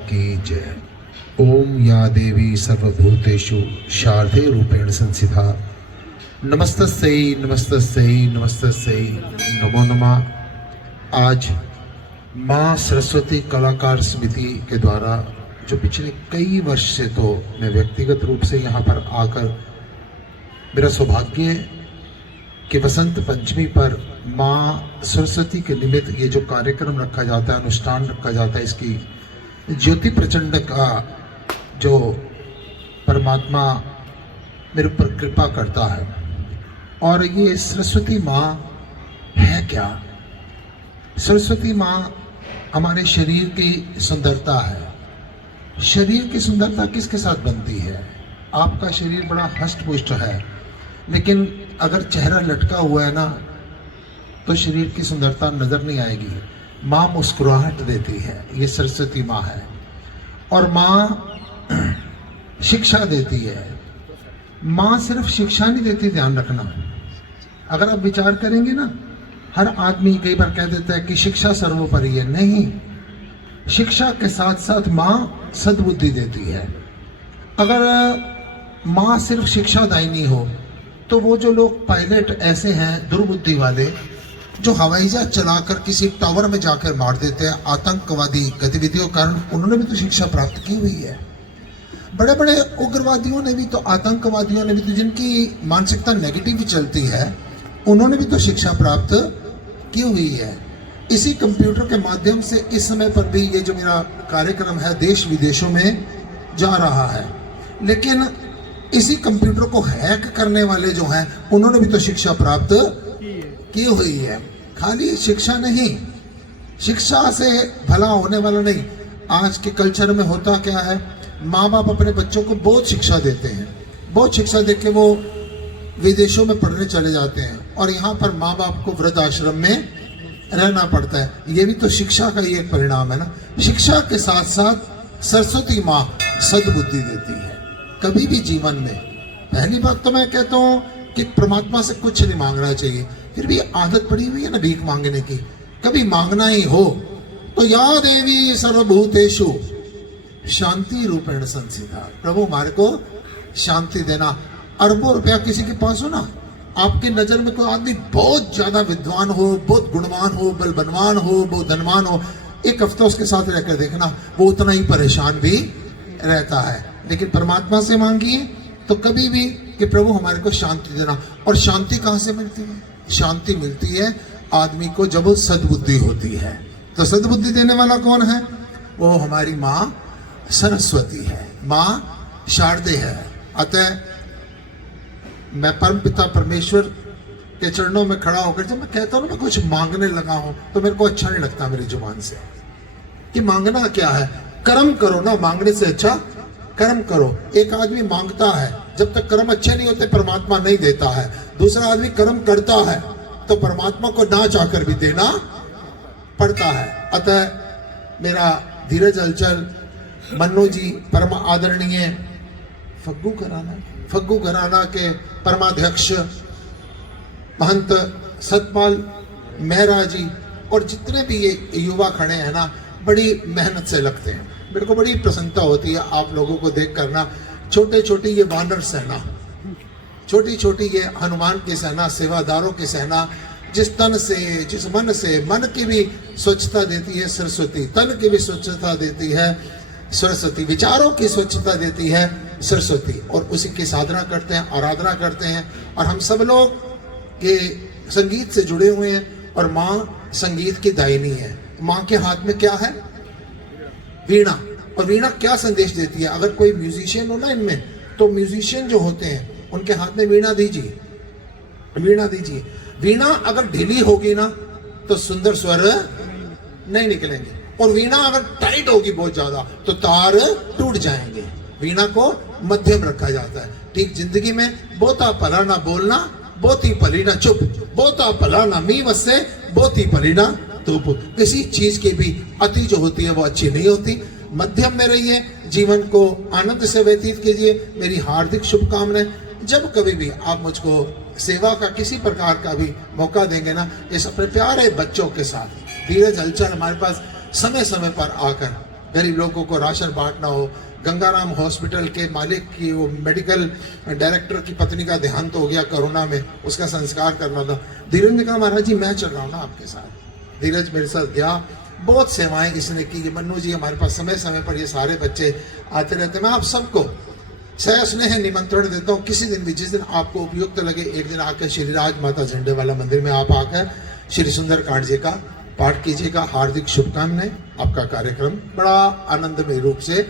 की जय। ओम या देवी सर्वभूतेषु शारदे रूपेण संस्थिता नमस्तस्यै नमस्तस्यै नमस्तस्यै नमो नमः। आज माँ सरस्वती कलाकार समिति के द्वारा जो पिछले कई वर्ष से तो मैं व्यक्तिगत रूप से यहाँ पर आकर मेरा सौभाग्य है कि वसंत पंचमी पर माँ सरस्वती के निमित्त ये जो कार्यक्रम रखा जाता है, अनुष्ठान रखा जाता है, इसकी ज्योति प्रचंड का जो परमात्मा मेरे ऊपर कृपा करता है। और ये सरस्वती माँ है क्या? सरस्वती माँ हमारे शरीर की सुंदरता है। शरीर की सुंदरता किसके साथ बनती है? आपका शरीर बड़ा हष्ट पुष्ट है, लेकिन अगर चेहरा लटका हुआ है ना तो शरीर की सुंदरता नजर नहीं आएगी। माँ मुस्कुराहट देती है, ये सरस्वती माँ है। और माँ शिक्षा देती है। माँ सिर्फ शिक्षा नहीं देती, ध्यान रखना। अगर आप विचार करेंगे ना, हर आदमी कई बार कह देता है कि शिक्षा सर्वोपरि है। नहीं, शिक्षा के साथ साथ माँ सद्बुद्धि देती है। अगर माँ सिर्फ शिक्षादायिनी हो तो वो जो लोग पायलट ऐसे हैं दुर्बुद्धि वाले, जो हवाई जहाज चलाकर किसी टावर में जाकर मार देते हैं आतंकवादी गतिविधियों के कारण, उन्होंने भी तो शिक्षा प्राप्त की हुई है। बड़े बड़े उग्रवादियों ने भी तो, आतंकवादियों ने भी तो, जिनकी मानसिकता नेगेटिव चलती है, उन्होंने भी तो शिक्षा प्राप्त की हुई है। इसी कंप्यूटर के माध्यम से इस समय पर भी ये जो मेरा कार्यक्रम है देश विदेशों में जा रहा है, लेकिन इसी कंप्यूटर को हैक करने वाले जो हैं उन्होंने भी तो शिक्षा प्राप्त की हुई है। खाली शिक्षा नहीं, शिक्षा से भला होने वाला नहीं। आज के कल्चर में होता क्या है, माँ बाप अपने बच्चों को बहुत शिक्षा देते हैं, बहुत शिक्षा देके वो विदेशों में पढ़ने चले जाते हैं और यहाँ पर माँ बाप को वृद्ध आश्रम में रहना पड़ता है। ये भी तो शिक्षा का ही एक परिणाम है ना। शिक्षा के साथ साथ सरस्वती माँ सद्बुद्धि देती है। कभी भी जीवन में, पहली बात तो मैं कहता हूँ कि परमात्मा से कुछ नहीं मांगना चाहिए, फिर भी आदत पड़ी हुई है ना भीख मांगने की। कभी मांगना ही हो तो या देवी सर्वभूतेषु शांति रूपेण संस्थिता, प्रभु हमारे को शांति देना। अरबों रुपया किसी के पास हो ना, आपकी नजर में कोई आदमी बहुत ज्यादा विद्वान हो, बहुत गुणवान हो, बलवान हो, बहुत धनवान हो, एक हफ्ता उसके साथ रहकर देखना वो उतना ही परेशान भी रहता है। लेकिन परमात्मा से मांगिए तो कभी भी कि प्रभु हमारे को शांति देना। और शांति कहाँ से मिलती है? शांति मिलती है आदमी को जब सद्बुद्धि होती है। तो सद्बुद्धि देने वाला कौन है? वो हमारी माँ सरस्वती है, माँ शारदे है। अतः मैं परम पिता परमेश्वर के चरणों में खड़ा होकर जब मैं कहता हूँ ना मैं कुछ मांगने लगा हूं तो मेरे को अच्छा नहीं लगता मेरी जुबान से कि मांगना क्या है। कर्म करो ना, मांगने से अच्छा कर्म करो। एक आदमी मांगता है, जब तक कर्म अच्छे नहीं होते परमात्मा नहीं देता है। दूसरा आदमी कर्म करता है तो परमात्मा को ना चाहकर भी देना पड़ता है। अतः मेरा धीरज हलचल मन्नू जी, परम आदरणीय फग्गू घराना के परमाध्यक्ष महंत सतपाल मेहरा जी और जितने भी ये युवा खड़े हैं ना, बड़ी मेहनत से लगते हैं। मेरे को बड़ी प्रसन्नता होती है आप लोगों को देख करना। छोटे छोटे ये वानर सेना, छोटी छोटी ये हनुमान की सेना, सेवादारों की सेना, जिस तन से, जिस मन से, मन की भी स्वच्छता देती है सरस्वती, तन की भी स्वच्छता देती है सरस्वती, विचारों की स्वच्छता देती है सरस्वती, और उसी की साधना करते हैं, आराधना करते हैं। और हम सब लोग ये संगीत से जुड़े हुए हैं और माँ संगीत की दायिनी है। माँ के हाथ में क्या है? वीणा। और वीणा क्या संदेश देती है? अगर कोई म्यूजिशियन हो ना इनमें, तो म्यूजिशियन जो होते हैं उनके हाथ में वीणा दीजिए, वीणा दीजिए। वीणा अगर ढीली होगी ना तो सुंदर स्वर नहीं निकलेंगे, और वीणा अगर टाइट होगी बहुत ज्यादा तो तार टूट जाएंगे। वीणा को मध्यम रखा जाता है। ठीक जिंदगी में बोता पला ना बोलना, बोती पली ना चुप, बोता पला ना मी वस्से, बोती पली ना धूप। किसी चीज की भी अति जो होती है वो अच्छी नहीं होती। मध्यम में रहिए, जीवन को आनंद से व्यतीत कीजिए। मेरी हार्दिक शुभकामनाएं। जब कभी भी आप मुझको सेवा का किसी प्रकार का भी मौका देंगे ना, इस अपने प्यारे बच्चों के साथ धीरज हलचल हमारे पास समय समय पर आकर गरीब लोगों को राशन बांटना हो, गंगाराम हॉस्पिटल के मालिक की वो मेडिकल डायरेक्टर की पत्नी का देहांत हो गया कोरोना में, उसका संस्कार करना था। धीरज ने कहा महाराज जी मैं चल रहा हूँ ना आपके साथ। धीरज मेरे साथ गया, बहुत सेवाएं इसने की। मन्नू जी हमारे पास समय समय पर ये सारे बच्चे आते रहते। मैं आप सबको सह स्नेह निमंत्रण देता हूँ, किसी दिन भी जिस दिन आपको उपयुक्त लगे एक दिन आकर श्री राज माता झंडे वाला मंदिर में आप आकर श्री सुंदरकांड जी का पाठ कीजिएगा। हार्दिक शुभकामनाएं। आपका कार्यक्रम बड़ा आनंदमय रूप से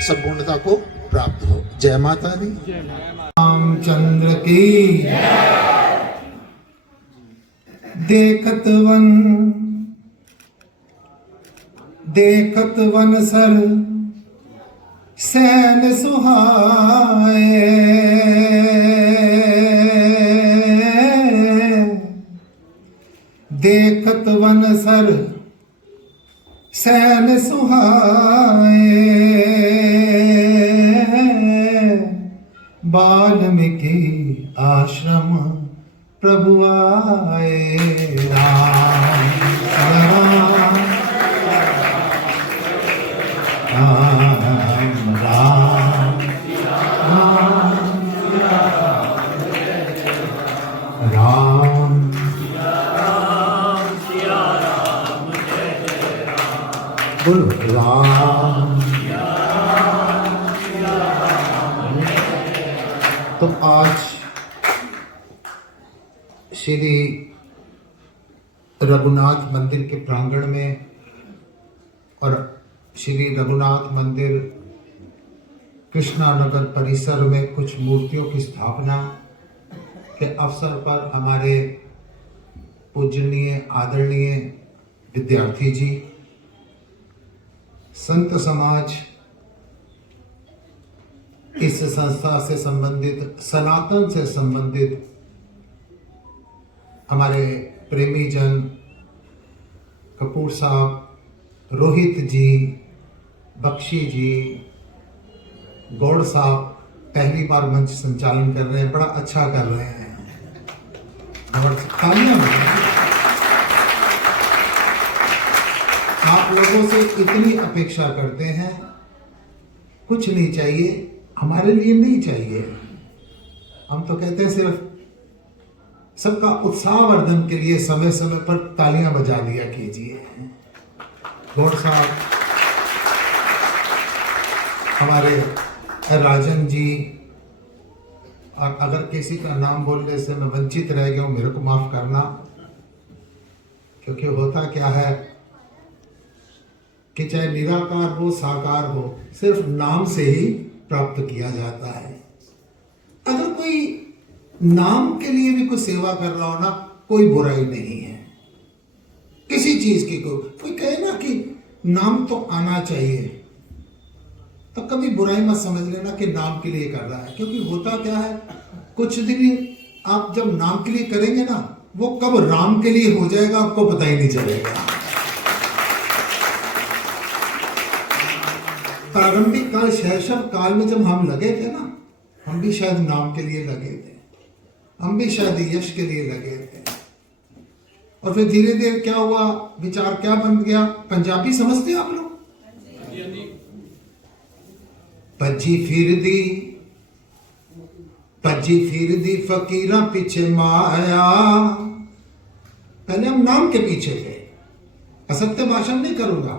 संपूर्णता को प्राप्त हो। जय माता दी। रामचंद्र की देखत वन सर सैन सुहाए, देखत वन सर सैन सुहाए, वाल्मीकि आश्रम प्रभु आए। राम राम राम राम राम बोलो राम। तो आज श्री रघुनाथ मंदिर के प्रांगण में और श्री रघुनाथ मंदिर कृष्णानगर परिसर में कुछ मूर्तियों की स्थापना के अवसर पर हमारे पूजनीय आदरणीय विद्यार्थी जी, संत समाज, इस संस्था से संबंधित, सनातन से संबंधित हमारे प्रेमी जन कपूर साहब, रोहित जी, बख्शी जी, गौड़ साहब पहली बार मंच संचालन कर रहे हैं, बड़ा अच्छा कर रहे हैं। तालियां आप लोगों से इतनी अपेक्षा करते हैं, कुछ नहीं चाहिए, हमारे लिए नहीं चाहिए। हम तो कहते हैं सिर्फ सबका उत्साहवर्धन के लिए समय समय पर तालियां बजा दिया कीजिए। गौड़ साहब, हमारे राजन जी, और अगर किसी का नाम बोलने से मैं वंचित रह गया हूं मेरे को माफ करना, क्योंकि होता क्या है कि चाहे निराकार हो साकार हो, सिर्फ नाम से ही प्राप्त किया जाता है। अगर कोई नाम के लिए भी कोई सेवा कर रहा हो ना, कोई बुराई नहीं है किसी चीज की। कोई कहे ना कि नाम तो आना चाहिए, तो कभी बुराई मत समझ लेना कि नाम के लिए कर रहा है, क्योंकि होता क्या है, कुछ दिन आप जब नाम के लिए करेंगे ना, वो कब राम के लिए हो जाएगा आपको पता ही नहीं चलेगा। प्रारंभिक काल, शैशव काल में जब हम लगे थे ना, हम भी शायद नाम के लिए लगे थे, हम भी शायद यश के लिए लगे थे, और फिर धीरे धीरे क्या हुआ, विचार क्या बन गया। पंजाबी समझते हैं आप लोग? भज्जी फिर दी फकीरा पीछे माया। पहले हम नाम के पीछे थे। असत्य भाषण नहीं करूंगा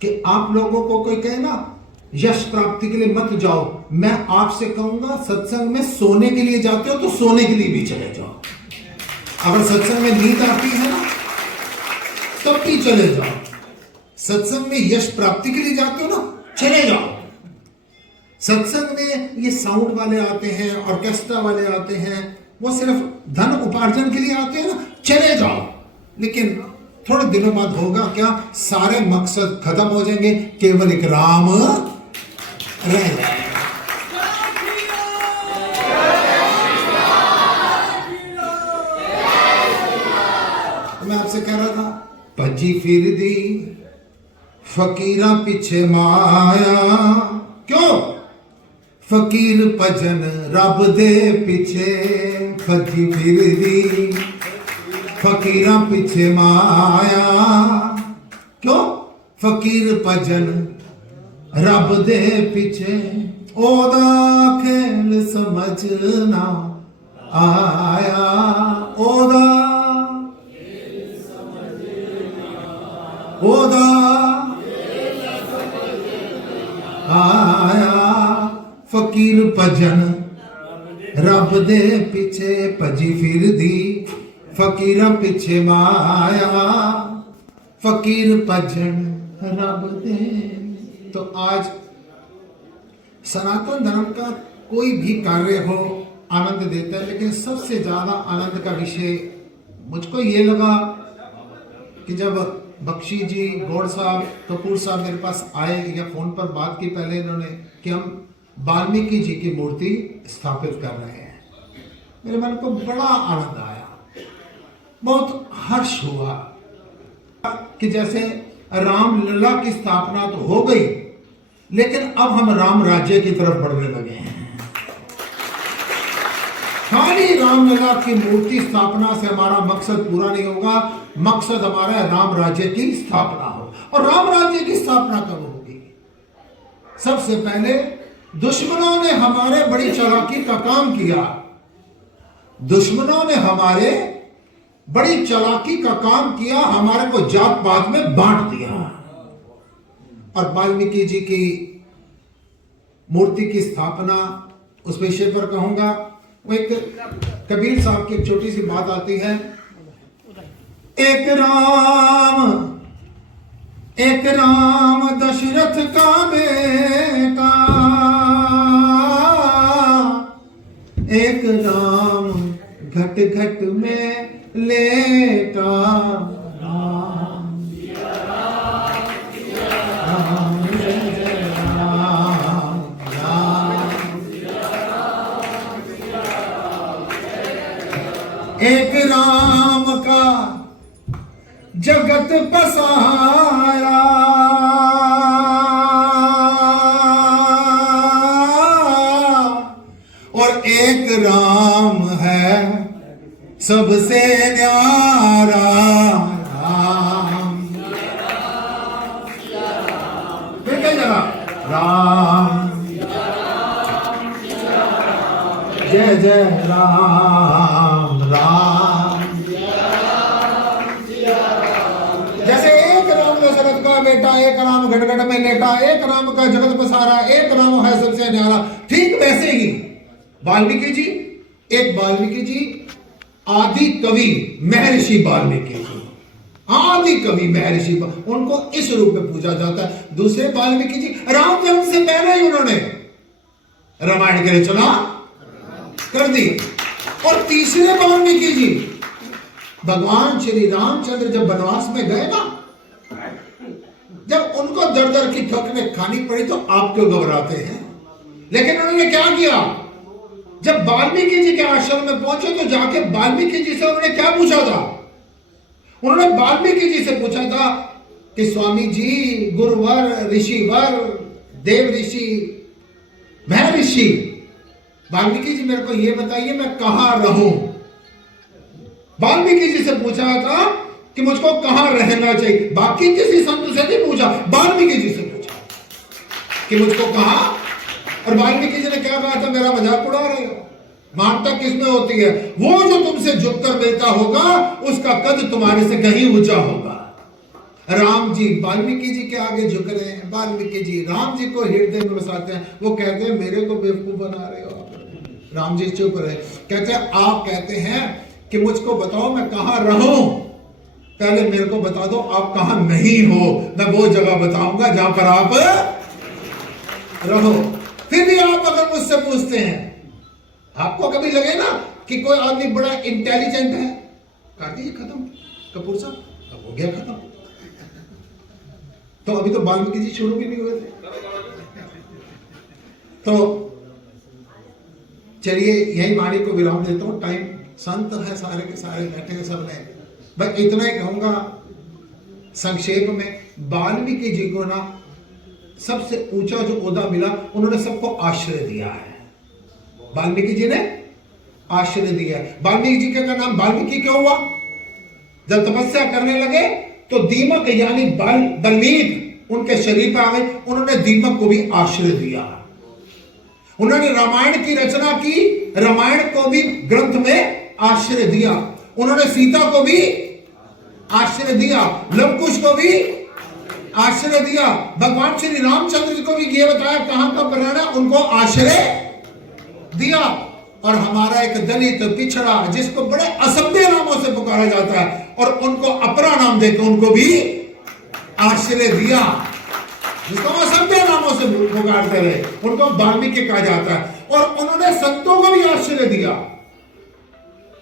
कि आप लोगों को कोई कहे ना यश प्राप्ति के लिए मत जाओ, मैं आपसे कहूंगा सत्संग में सोने के लिए जाते हो तो सोने के लिए भी चले जाओ। अगर सत्संग में नींद आती है ना, तब भी चले जाओ। सत्संग में यश प्राप्ति के लिए जाते हो ना, चले जाओ। सत्संग में ये साउंड वाले आते हैं, ऑर्केस्ट्रा वाले आते हैं, वो सिर्फ धन उपार्जन के लिए आते हैं ना, चले जाओ। लेकिन थोड़े दिनों बाद होगा क्या, सारे मकसद खत्म हो जाएंगे, केवल एक राम रह जाएगा। मैं आपसे कह रहा था, भज्जी फिर दी फकीरा पीछे माया। क्यों? फकीर भजन रब दे पीछे, भज्जी फिर दी फकीरा पीछे माया। क्यों? फकीर भजन रब दे पीछे ओदा खेल समझना आया, ओदा आया। फकीर भजन रब दे पीछे भजी फिर दी, फकीर पीछे माया, फकीर भजन रब दे। तो आज सनातन धर्म का कोई भी कार्य हो आनंद देता है, लेकिन सबसे ज्यादा आनंद का विषय मुझको ये लगा कि जब बख्शी जी, गौड़ साहब, कपूर साहब मेरे पास आए या फोन पर बात की पहले इन्होंने कि हम वाल्मीकि जी की मूर्ति स्थापित कर रहे हैं, मेरे मन को बड़ा आनंद आया, बहुत हर्ष हुआ कि जैसे रामलला की स्थापना तो हो गई, लेकिन अब हम राम राज्य की तरफ बढ़ने लगे हैं। खाली रामलला की मूर्ति स्थापना से हमारा मकसद पूरा नहीं होगा, मकसद हमारा है राम राज्य की स्थापना हो। और राम राज्य की स्थापना कब होगी? सबसे पहले दुश्मनों ने हमारे बड़ी चालाकी का काम किया, दुश्मनों ने हमारे बड़ी चालाकी का काम किया, हमारे को जात पात में बांट दिया। और वाल्मीकि जी की मूर्ति की स्थापना, उस विषय पर कहूंगा। वो एक कबीर साहब की एक छोटी सी बात आती है, एक राम दशरथ का बेटा, एक राम घट घट में लेटा, राम राम जय जय राम, एक राम का जगत बसाया, और एक राम है सबसे न्यारा, राम फिर क्या जरा राम जय जय राम, राम जैसे एक राम दशरथ का बेटा, एक राम घट घट में लेटा, एक राम का जगत बसारा, एक राम है सबसे न्यारा, ठीक वैसे ही वाल्मीकि जी, एक वाल्मीकि जी आदि कवि महर्षि वाल्मीकि जी, आदि कवि महर्षि, उनको इस रूप में पूजा जाता है। दूसरे वाल्मीकि जी राम जन्म से पहले ही उन्होंने रामायण की रचना कर दी। और तीसरे वाल्मीकि जी भगवान श्री रामचंद्र जब वनवास में गए ना, जब उनको दर दर की ठोकरें खानी पड़ी तो आप क्यों घबराते हैं? लेकिन उन्होंने क्या किया, जब वाल्मीकि जी के आश्रम में पहुंचे तो जाके वाल्मीकि जी से उन्होंने क्या पूछा था? उन्होंने वाल्मीकि जी से पूछा था कि स्वामी जी, गुरुवर, ऋषिवर, देव ऋषि, महर्षि, वाल्मीकि जी मेरे को ये बताइए मैं कहां रहूं? वाल्मीकि जी से पूछा था कि मुझको कहां रहना चाहिए। बाकी किसी संत से नहीं पूछा, वाल्मीकि जी से पूछा कि मुझको कहां। और वाल्मीकि जी ने क्या कहा था? मेरा मजाक उड़ा रहे हो? मानता किसमें होती है? वो जो तुमसे झुककर मिलता होगा उसका कद तुम्हारे से कहीं ऊंचा होगा। राम जी वाल्मीकि जी के आगे झुक रहे हैं, वाल्मीकि जी राम जी को हृदय में बसाते हैं। वो कहते हैं मेरे को बेवकूफ बना रहे हो। राम जी चुप रहे, कहते हैं आप कहते हैं कि मुझको बताओ मैं कहां रहूं, पहले मेरे को बता दो आप कहां नहीं हो, मैं वो जगह बताऊंगा जहां पर आप रहो। फिर भी आप अगर मुझसे पूछते हैं, आपको कभी लगे ना कि कोई आदमी बड़ा इंटेलिजेंट है, कर दीजिए खत्म, कपूर साहब अब हो गया खत्म। तो अभी तो वाल्मीकि जी शुरू भी नहीं हुए थे। तो चलिए यही वाणी को विराम देता हूं, टाइम संत है सारे के सारे बैठे हैं सबने। भाई इतना ही कहूंगा संक्षेप में, वाल्मीकि जी को ना सबसे ऊंचा जो ओहदा मिला, उन्होंने सबको आश्रय दिया है। वाल्मीकि जी ने आश्रय दिया है। वाल्मीकि जी का नाम वाल्मीकि क्यों हुआ? जब तपस्या करने लगे तो दीमक यानी बलमीक उनके शरीर पर आ गई। उन्होंने दीपक को भी आश्रय दिया। उन्होंने रामायण की रचना की, रामायण को भी ग्रंथ में आश्रय दिया। उन्होंने सीता को भी आश्रय दिया, लवकुश को भी आश्रय दिया। भगवान श्री रामचंद्र जी को भी यह बताया कहां कब बनाना, उनको आश्रय दिया। और हमारा एक दलित पिछड़ा जिसको बड़े असभ्य नामों से पुकारा जाता है और उनको अपरा नाम देकर उनको भी आश्रय दिया, जिसको असभ्य नामों से पुकारते रहे, उनको वाल्मीकि कहा जाता है। और उन्होंने संतों को भी आश्रय दिया।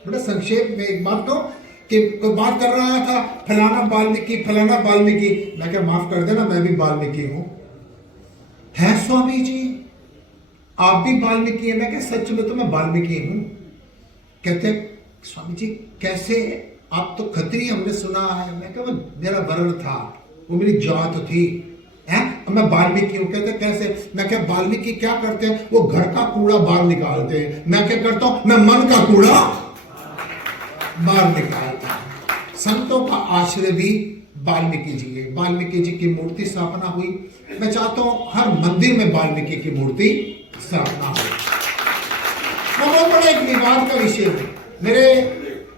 बड़ा संक्षेप में एक बात कहूं कि कोई बात कर रहा था, फलाना वाल्मीकि, फलाना वाल्मीकि। मैं क्या, माफ कर देना, मैं भी वाल्मीकि हूं। है स्वामी जी आप भी वाल्मीकि है? मैं क्या, सच में तो मैं वाल्मीकि हूं। कहते स्वामी जी कैसे, आप तो खत्री हमने सुना है। मैं क्या, वो मेरा वर्ण था, वो मेरी जात थी, है मैं वाल्मीकि हूं। कहते कैसे? मैं क्या, वाल्मीकि क्या करते हैं? वो घर का कूड़ा बाहर निकालते हैं। मैं क्या करता हूं? मैं मन का कूड़ा बाहर निकालता हूं। संतों का आश्रय भी वाल्मीकि जी है। वाल्मीकि जी की मूर्ति स्थापना हुई। मैं चाहता हूं हर मंदिर में वाल्मीकि की मूर्ति स्थापना हो। वो बहुत बड़ा एक विवाद का विषय है। मेरे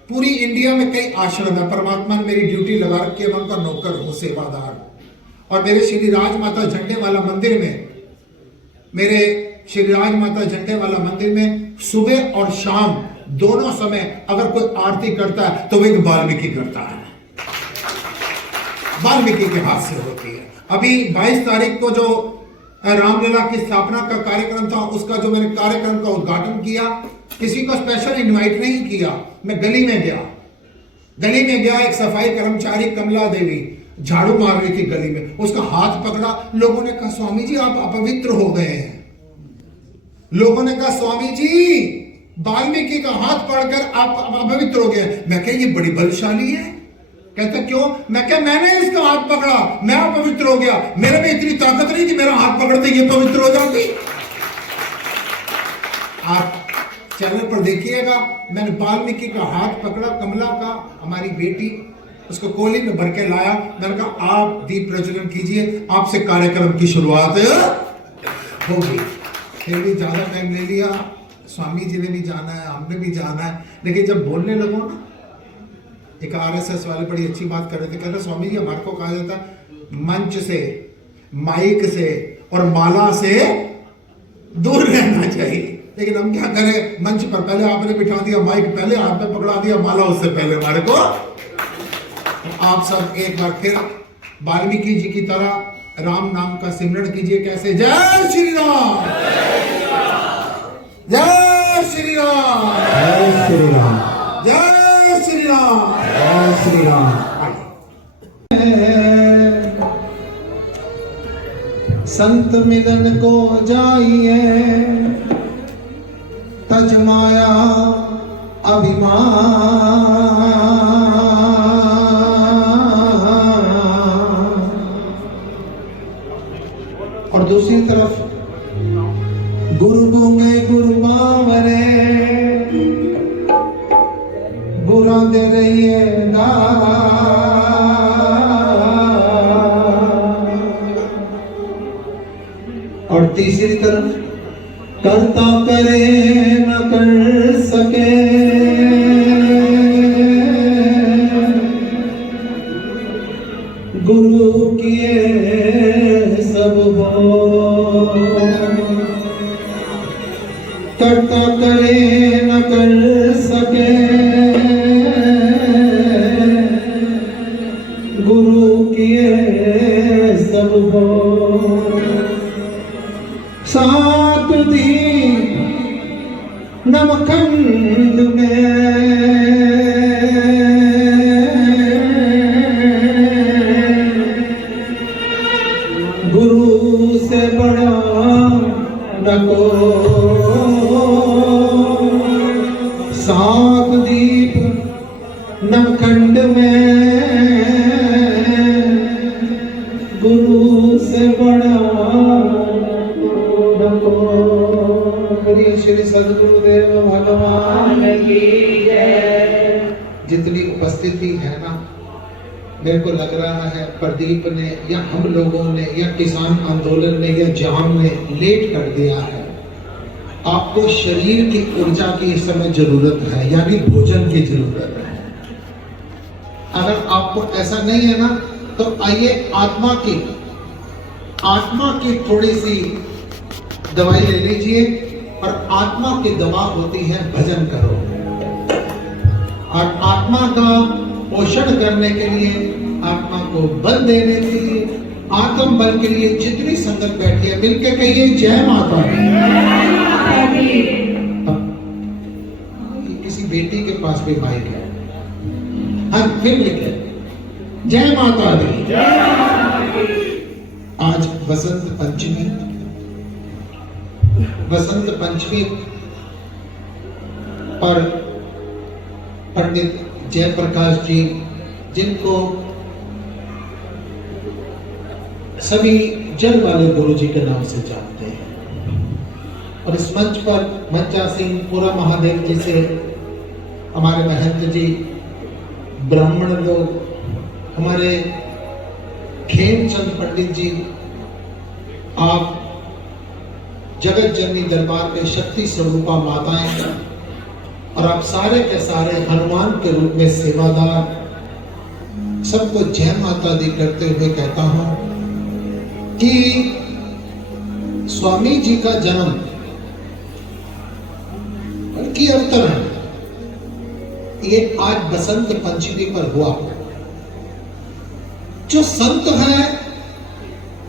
पूरी इंडिया में कई आश्रम है। परमात्मा ने मेरी ड्यूटी लगा रखी है, मैं उनका नौकर हूं, सेवादार। और मेरे श्री राजमाता झंडे वाला मंदिर में, मेरे श्री राजमाता झंडे वाला मंदिर में सुबह और शाम दोनों समय अगर कोई आरती करता है तो वो एक वाल्मीकि करता है, वाल्मीकि के हाथ से होती है। अभी 22 तारीख को जो रामलीला की स्थापना का कार्यक्रम था, उसका जो मैंने कार्यक्रम का उद्घाटन किया, किसी को स्पेशल इनवाइट नहीं किया। मैं गली में गया, एक सफाई कर्मचारी कमला देवी झाड़ू मार रही थी गली में, उसका हाथ पकड़ा। लोगों ने कहा स्वामी जी आप अपवित्र हो गए हैं। लोगों ने कहा स्वामी जी वाल्मीकि का हाथ पकड़कर आप अपवित्र हो गए। मैं क्या, ये बड़ी बलशाली है। कहते क्यों? मैं क्या, मैंने इसका हाथ पकड़ा, मैं अपवित्र हो गया। मेरे में इतनी ताकत नहीं कि मेरा हाथ पकड़ते ये पवित्र हो जाती। आप चैनल पर देखिएगा, मैंने वाल्मीकि का हाथ पकड़ा, कमला का, हमारी बेटी, उसको कोली में भर के लाया। मैंने कहा आप दीप प्रज्वलन कीजिए, आपसे कार्यक्रम की शुरुआत होगी। फिर भी ज्यादा टाइम ले लिया। स्वामी जी ने भी जाना है, हमने भी जाना है, लेकिन जब बोलने लगो ना, एक आरएसएस वाले बड़ी अच्छी बात कर रहे थे। कहते स्वामी जी हमारे को कहा जाता है मंच से, माइक से और माला से दूर रहना चाहिए, लेकिन हम क्या करें, मंच पर पहले आपने बिठा दिया, माइक पहले हाथ में पकड़ा दिया, माला उससे पहले हमारे को। तो आप सब एक बार फिर वाल्मीकि जी की तरह राम नाम का सिमरण कीजिए। कैसे? जय श्री राम, जय श्री राम, जय श्री राम, जय श्री राम, जय श्री राम। संत मिलन को जाइए, तज माया अभिमान। और दूसरी तरफ गुरु गूंगे गुरु बावरे, गुरा दे रहिए दारा। और तीसरी तरफ करता करे न कर सके, गुरु किए सब हो। करता करे न कर सके, गुरु किए सब हो। सात दीप नमखंड में, गुरु से बड़ा न को। सात दीप नमखंड में, गुरु से बड़ा न को। बोलिए श्री सद्गुरुदेव भगवान की जय। जितनी उपस्थिति है ना, मेरे को लग रहा है प्रदीप ने या हम लोगों ने या किसान आंदोलन ने या जाम ने लेट कर दिया है। आपको शरीर की ऊर्जा की इस समय जरूरत है, यानी भोजन की जरूरत है। अगर आपको ऐसा नहीं है ना, तो आइए आत्मा की थोड़ी सी दवाई ले लीजिए। और आत्मा की दवा होती है भजन करो। और आत्मा का पोषण करने के लिए, आत्मा को बल देने के लिए, आत्म बल के लिए जितनी संगत बैठी है मिलके कहिए जय माता दी। किसी बेटी के पास भी माइक है, हाँ फिर लिखे जय माता दी। आज बसंत पंचमी पर पंडित जयप्रकाश जी, जिनको सभी जल वाले गुरु जी के नाम से जानते हैं, और इस मंच पर मंचासीन पूरा महादेव जी से हमारे महंत जी, ब्राह्मण लोग, हमारे खेमचंद पंडित जी, आप जगत जननी दरबार के शक्ति स्वरूपा माताएं, और आप सारे के सारे हनुमान के रूप में सेवादार, सबको जय माता दी करते हुए कहता हूं कि स्वामी जी का जन्म, उनकी अवतरण ये आज बसंत पंचमी पर हुआ। जो संत है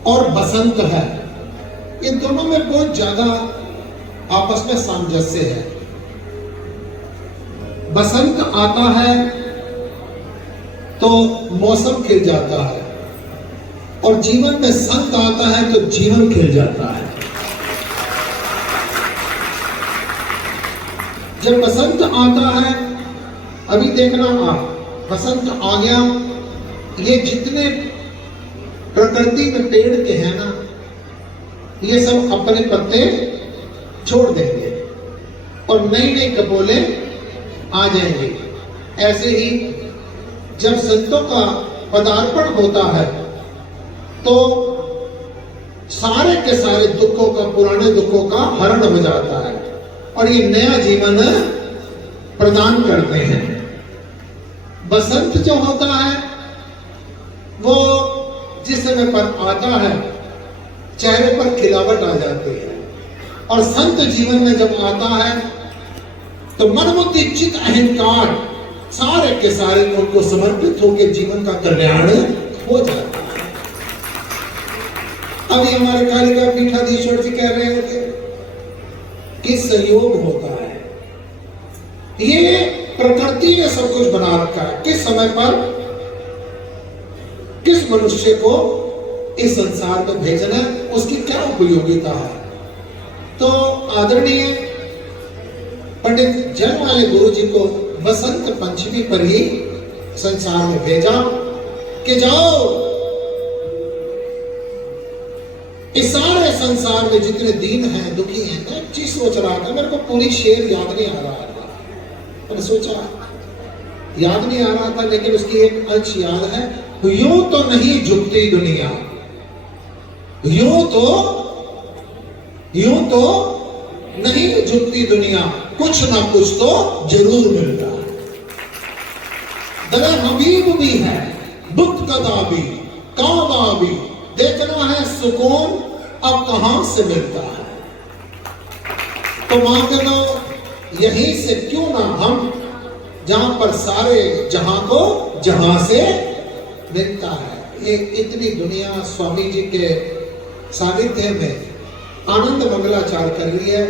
और बसंत है, इन दोनों में बहुत ज्यादा आपस में सामंजस्य है। बसंत आता है तो मौसम खिल जाता है, और जीवन में संत आता है तो जीवन खिल जाता है। जब बसंत आता है, अभी देखना आप, बसंत आ गया, ये जितने प्रकृति में पेड़ के हैं ना, ये सब अपने पत्ते छोड़ देंगे और नई नई कपोले आ जाएंगे। ऐसे ही जब संतों का पदार्पण होता है तो सारे के सारे दुखों का, पुराने दुखों का हरण हो जाता है और ये नया जीवन प्रदान करते हैं। बसंत जो होता है वो जिस समय पर आता है, चेहरे पर खिलावट आ जाती है, और संत जीवन में जब आता है तो मन बुद्धि चित्त अहंकार सारे के सारे उनको समर्पित होकर जीवन का कल्याण हो जाता है। अभी हमारे कालिका पीठाधीश्वर जी कह रहे थे कि संयोग होता है, ये प्रकृति ने सब कुछ बना रखा है, किस समय पर किस मनुष्य को इस संसार में भेजना, उसकी क्या उपयोगिता है। तो आदरणीय पंडित जन वाले गुरु जी को बसंत पंचमी पर ही संसार में भेजा कि जाओ इस सारे संसार में जितने दीन हैं, दुखी हैं। मैं एक चीज सोच रहा था, मेरे को पूरी शेर याद नहीं आ रहा था, मैंने सोचा याद नहीं आ रहा था, लेकिन उसकी एक अंश याद है। यूं तो नहीं झुकती दुनिया, यूं तो नहीं झुकती दुनिया, कुछ ना कुछ तो जरूर मिलता है। दर हबीब भी है, बुत कदा भी, काबा भी, देखना है सुकून अब कहां से मिलता है। तो मांग लो यहीं से, क्यों ना हम, जहां पर सारे जहां को जहां से मिलता है। ये इतनी दुनिया स्वामी जी के सानिध्य में आनंद मंगलाचार कर रही है,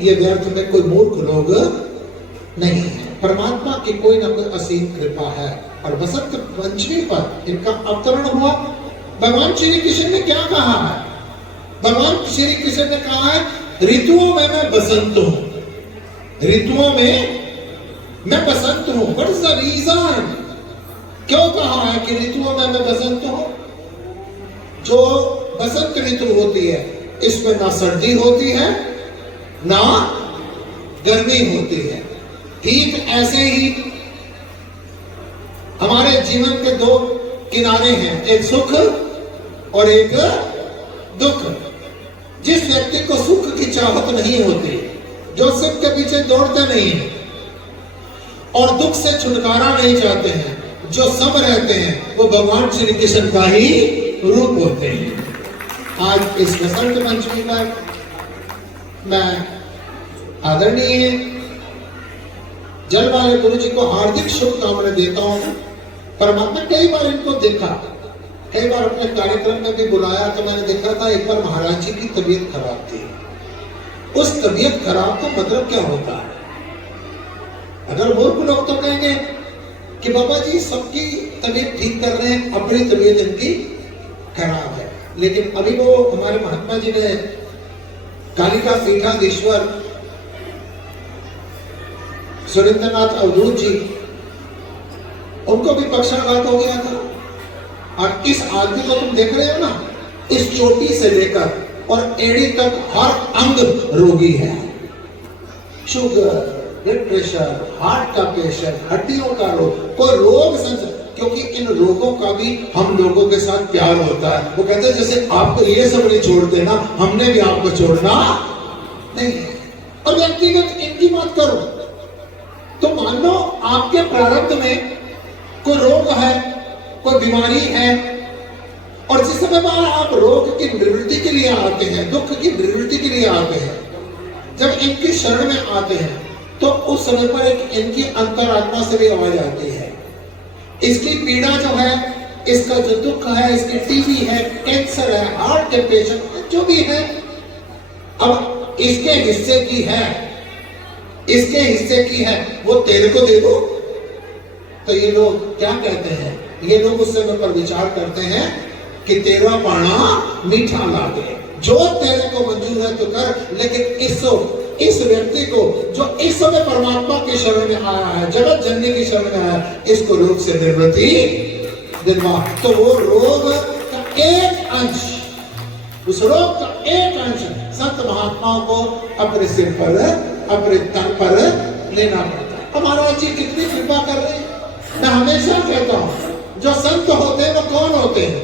ये व्यर्थ में कोई मूर्ख लोग नहीं है। परमात्मा की कोई ना कोई असीम कृपा है। और बसंत पंचमी पर इनका अवतरण हुआ। भगवान श्री कृष्ण ने क्या कहा है? भगवान श्री कृष्ण ने कहा है ऋतुओं में मैं बसंत हूं, ऋतुओं में मैं बसंत हूं। What is the reason? क्यों कहा है कि ऋतुओं में मैं बसंत हूं? जो बसंत ऋतु होती है इसमें ना सर्दी होती है ना गर्मी होती है। ठीक ऐसे ही हमारे जीवन के दो किनारे हैं, एक सुख और एक दुख। जिस व्यक्ति को सुख की चाहत नहीं होती, जो सुख के पीछे दौड़ते नहीं है और दुख से छुटकारा नहीं चाहते हैं, जो सम रहते हैं, वो भगवान श्री कृष्ण का ही रूप होते हैं। आज इस वसंत पंचमी पर मैं आदरणीय जल वाले गुरु जी को हार्दिक शुभकामनाएं देता हूं। परमात्मा कई बार इनको देखा, कई बार अपने कार्यक्रम में भी बुलाया, तो मैंने देखा था एक बार महाराज जी की तबीयत खराब थी। उस तबीयत खराब का मतलब क्या होता है? अगर मूर्ख लोग तो कहेंगे कि बाबा जी सबकी तबीयत ठीक कर रहे हैं, अपनी तबीयत इनकी खराब है। लेकिन अभी वो हमारे महात्मा जी ने कालिका पीठाधीश्वर सुरेंद्रनाथ अवधूत जी, उनको भी पक्षाघात हो गया था। और इस आदमी को तुम देख रहे हो ना, इस चोटी से लेकर और एड़ी तक हर अंग रोगी है। शुगर, ब्लड प्रेशर, हार्ट का पेशेंट, हड्डियों का रोग, कोई रोग क्योंकि इन रोगों का भी हम लोगों के साथ प्यार होता है। वो कहते हैं जैसे आपको ये सब नहीं छोड़ते ना, हमने भी आपको छोड़ना नहीं। और व्यक्तिगत इनकी बात करो तो मान लो आपके प्रारब्ध में कोई रोग है, कोई बीमारी है, और जिस समय आप रोग की निवृत्ति के लिए आते हैं, दुख की निवृत्ति के लिए आते हैं, जब इनकी शरण में आते हैं, तो उस समय पर एक इनकी अंतरात्मा से भी आवाज आती है। इसकी पीड़ा जो है, इसका जो दुख है, इसकी टीबी है, कैंसर है, हार्ट के पेशेंट जो भी है, अब इसके हिस्से की है, इसके हिस्से की है, वो तेरे को दे दो। तो ये लोग क्या कहते हैं? ये लोग उस समय पर विचार करते हैं कि तेरा पाना मीठा लागे, जो तेरे को मंजूर है तो कर। लेकिन इस व्यक्ति को जो इस समय परमात्मा की शरण में आया है, जगत जननी की शरण में आया है, इसको रोग से निवृत्ति दिलवा। तो वो रोग का एक अंश, उस रोग का एक अंश संत महात्माओं को अपने सिर पर, अपने तन पर लेना पड़ता है। महाराज जी कितनी कृपा कर रहे हैं। मैं हमेशा कहता हूं, जो संत होते हैं वो कौन होते हैं?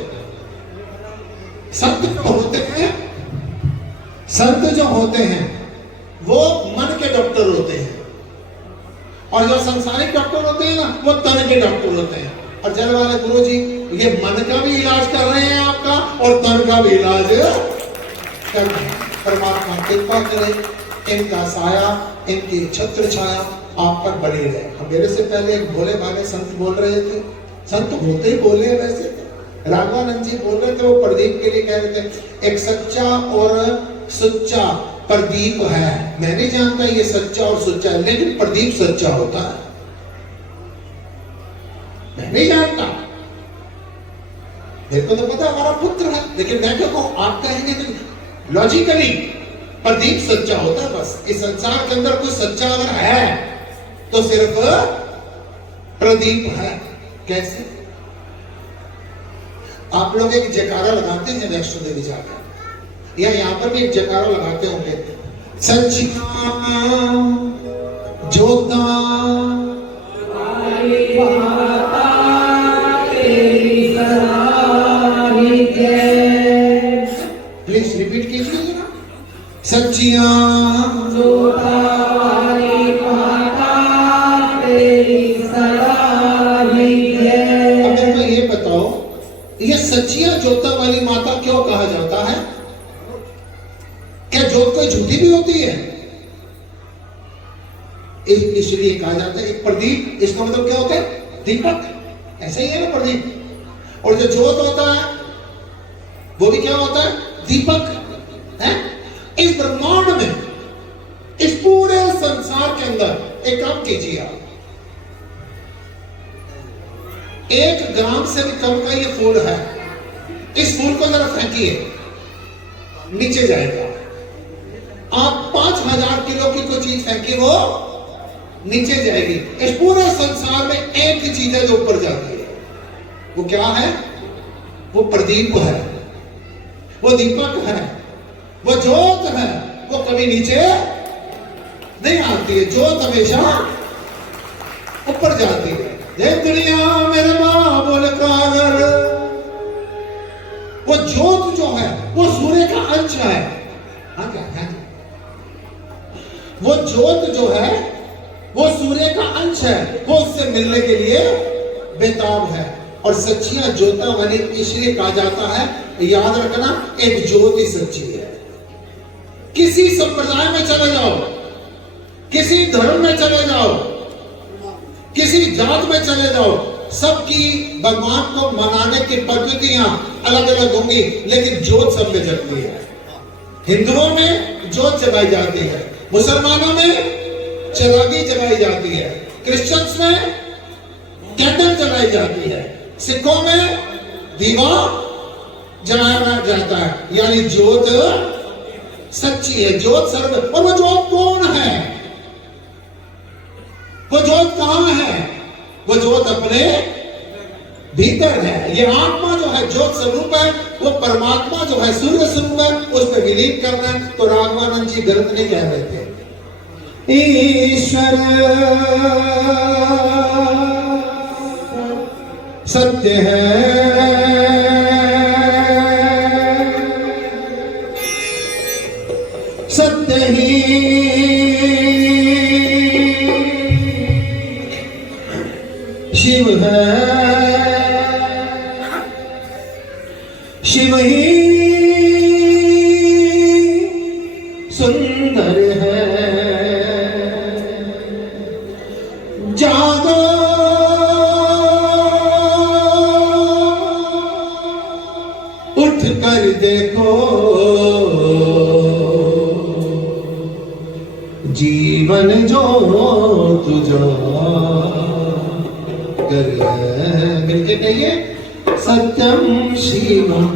संत जो होते हैं, संत जो होते हैं वो मन के डॉक्टर होते हैं, और जो संसारिक डॉक्टर होते हैं ना, वो तन के डॉक्टर होते हैं। और जल वाले गुरु जी ये मन का भी इलाज कर रहे हैं आपका, और तन का भी इलाज कर रहे हैं। परमात्मा कृपा करे, इनका साया, इनकी छत्र छाया आप पर बनी रहे। मेरे से पहले एक भोले भाले संत बोल रहे थे, संत होते ही बोले हैं वैसे तो। राघवानंद जी बोल रहे थे, वो प्रदीप के लिए कह रहे थे, एक सच्चा और सच्चा प्रदीप है। मैं नहीं जानता ये सच्चा और सच्चा है, लेकिन प्रदीप सच्चा होता है। मैं नहीं जानता, मेरे को तो पता हमारा पुत्र है, लेकिन मैं क्या कहूं, आप कहेंगे तो लॉजिकली प्रदीप सच्चा होता है। बस इस संसार के अंदर कोई सच्चा अगर है तो सिर्फ प्रदीप है। कैसे? आप लोग एक जयकारा लगाते हैं वैष्णो देवी जाकर, या यहाँ पर भी एक जयकारा लगाते होंगे, सच्चिदानंद ज्योता प्लीज रिपीट कीजिए जरा। सच्चिया ये सच्चिया ज्योता वाली माता क्यों कहा जाता है? क्या ज्योत कोई झूठी भी होती है? इसलिए कहा जाता है। एक प्रदीप, इसका मतलब क्या होता है? दीपक। ऐसा ही है ना प्रदीप। और जो ज्योत होता है वो भी क्या होता है? दीपक है। इस ब्रह्मांड में, इस पूरे संसार के अंदर एक काम कीजिए आप, 1 ग्राम से भी कम का ये फूल है, इस फूल को जरा फेंकिए, नीचे जाएगा। आप 5000 किलो की कोई चीज फेंकिए, वो नीचे जाएगी। इस पूरे संसार में एक ही चीज है जो ऊपर जाती है, वो क्या है? वो प्रदीप है, वो दीपक है, वो ज्योत है। वो कभी नीचे नहीं आती है, ज्योत हमेशा ऊपर जाती है। देख दुनिया मेरे बाबुल कागर, वो ज्योत जो है वो सूर्य का अंश है। हाँ क्या है? वो ज्योत जो है वो सूर्य का अंश है, वो उससे मिलने के लिए बेताब है। और सच्चियां ज्योता वाली इसलिए कहा जाता है, याद रखना, एक ज्योत ही सच्ची है। किसी संप्रदाय में चले जाओ, किसी धर्म में चले जाओ, किसी जात में चले जाओ, सबकी भगवान को मनाने की पद्धतियां अलग अलग होंगी, लेकिन ज्योत सब में जलती है। हिंदुओं में ज्योत जलाई जाती है, मुसलमानों में चिरागी जलाई जाती है, क्रिश्चियंस में कैंडल जलाई जाती है, सिखों में दीवा जलाया जाता है। यानी ज्योत सच्ची है, ज्योत सर्व। और वो ज्योत कौन है? वो ज्योत कहां है? वो ज्योत अपने भीतर है। ये आत्मा जो है ज्योत स्वरूप है, वो परमात्मा जो है सूर्य स्वरूप है, उसमें विलीन करना है। तो राघवानंद जी गलत नहीं कह रहे थे। ईश्वर सत्य है, सत्य ही शिव है, शिव ही सुंदर है। जागो उठ कर देखो, जीवन जो तुझा कर है। मिलके कहिए, सत्यम शिवम